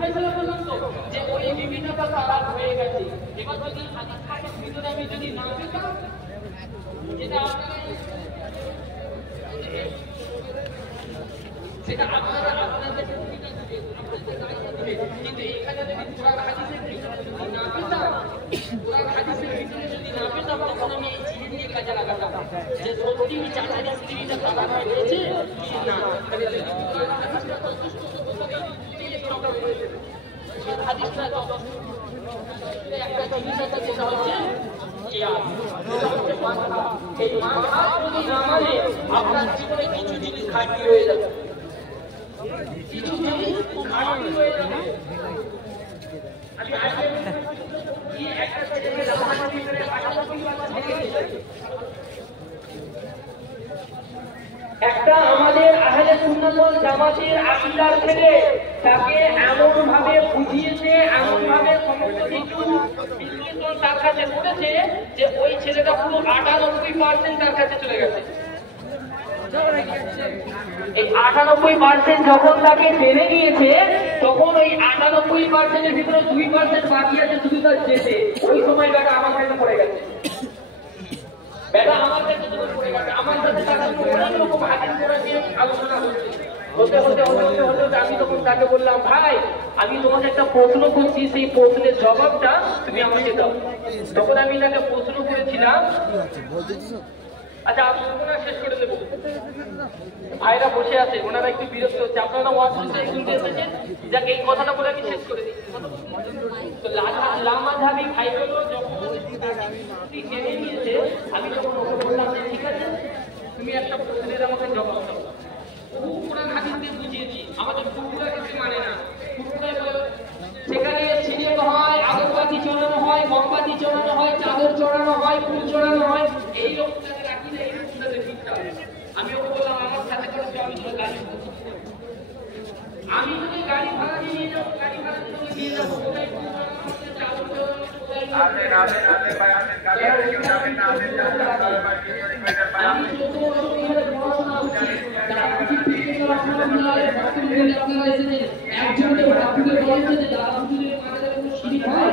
ফেসলা করলাম তো যে ওই বিভিন্নতা তালাক হয়ে গেছে। এবার যদি হাদিস পাকের ভিতরে আমি যদি না পেতাম, যেটা সেটা আপনারা আপনাদের কিন্তু এখানে যদি কোরআন হাদিসের ভিতরে যদি না পেতাম, কোরআন হাদিসের ভিতরে যদি না পেতাম, তখন আমি এই জিনিস নিয়ে কাজে লাগাতাম যে সত্যি ওই চাচারি স্ত্রীটা তালাক হয়ে গেছে না। হাদিসটা একটা জিনিস আছে যেটা হচ্ছে এই মাথা যদি না মানে আপনার জীবনে কিছু জিনিস ঘাটতি হয়ে যাবে, কিছু জিনিস ঘাটতি হয়ে যাবে। আমি আজকে একটা ছেলেকে জামাতের ভিতরে 98 একটা আমাদের আহলে সুন্নাত ওয়াল জামাতের আকীদার ছেলে, তাকে এমন ভাবে বুঝিয়েছে, এমন ভাবে সমস্ত কিছু বিশ্লেষণ তার কাছে করেছে যে ওই ছেলেটা পুরো 98% তার কাছে চলে গেছে। এই 98% যখন তাকে টেনে গিয়েছে, তখন ওই 98%-এর ভিতরে 2% বাকি আছে শুধু তার যেতে। ওই সময় বেটা আমার কাছে পড়ে গেছে, বেটা আমার কাছে পড়ে গেছে। আমার কাছে তারা অনেক রকম হাদিস করে নিয়ে আলোচনা করছে। হতে আমি তখন তাকে বললাম, ভাই আমি তোমাকে একটা প্রশ্ন করছি, সেই প্রশ্নের জবাবটা তুমি আমাকে দাও। তখন আমি তাকে প্রশ্ন করেছিলাম, আচ্ছা আপনারা শেষ করে দেবো, ভাইরা বসে আছে, ওনারা একটু বিরক্ত হচ্ছে, আপনারা ওয়াজ শুনতে এসেছেন, যাক এই কথাটা বলে আমি শেষ করে দিচ্ছি। তো লামাযহাবী ভাইগুলো যখন জেনে নিয়েছে, আমি যখন বললাম যে ঠিক আছে তুমি একটা প্রশ্নের আমাকে জবাব দাও। কোরআন হাদিস দিয়ে বুঝিয়েছি, আমাদের ফুরফুরা কিছু মানে না। সেখানে ছিটানো হয়, আগরবাতি চড়ানো হয়, মোমবাতি চড়ানো হয়, চাদর চড়ানো হয়, ফুল চড়ানো হয়, এই লোকটাকে রাখি না, এই লোকটাকে ঠিকঠাক। আমি ওকে বললাম আমার সাথে করে আমি তোর গাড়ি, আমি তোকে গাড়ি ভাড়া দিয়ে নিয়ে যাবো, গাড়ি ভাড়া দিয়ে নিয়ে যাবো, কোথায় চাদর চড়ানো, কোথায় আমি পড়াশোনা করছি, আপনারা এসেছেন, একজনকে বাপুকে বলেছে যে দাদা হুজুরের মাথায় কোনো সিঁড়ি হয়,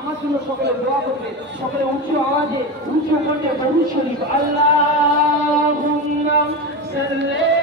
আমার জন্য সকলে দোয়া করবে, সকলে উচ্চ আওয়াজে উচ্চ কণ্ঠে দরুদ শরীফ আল্লাহুম্মা সাল্লি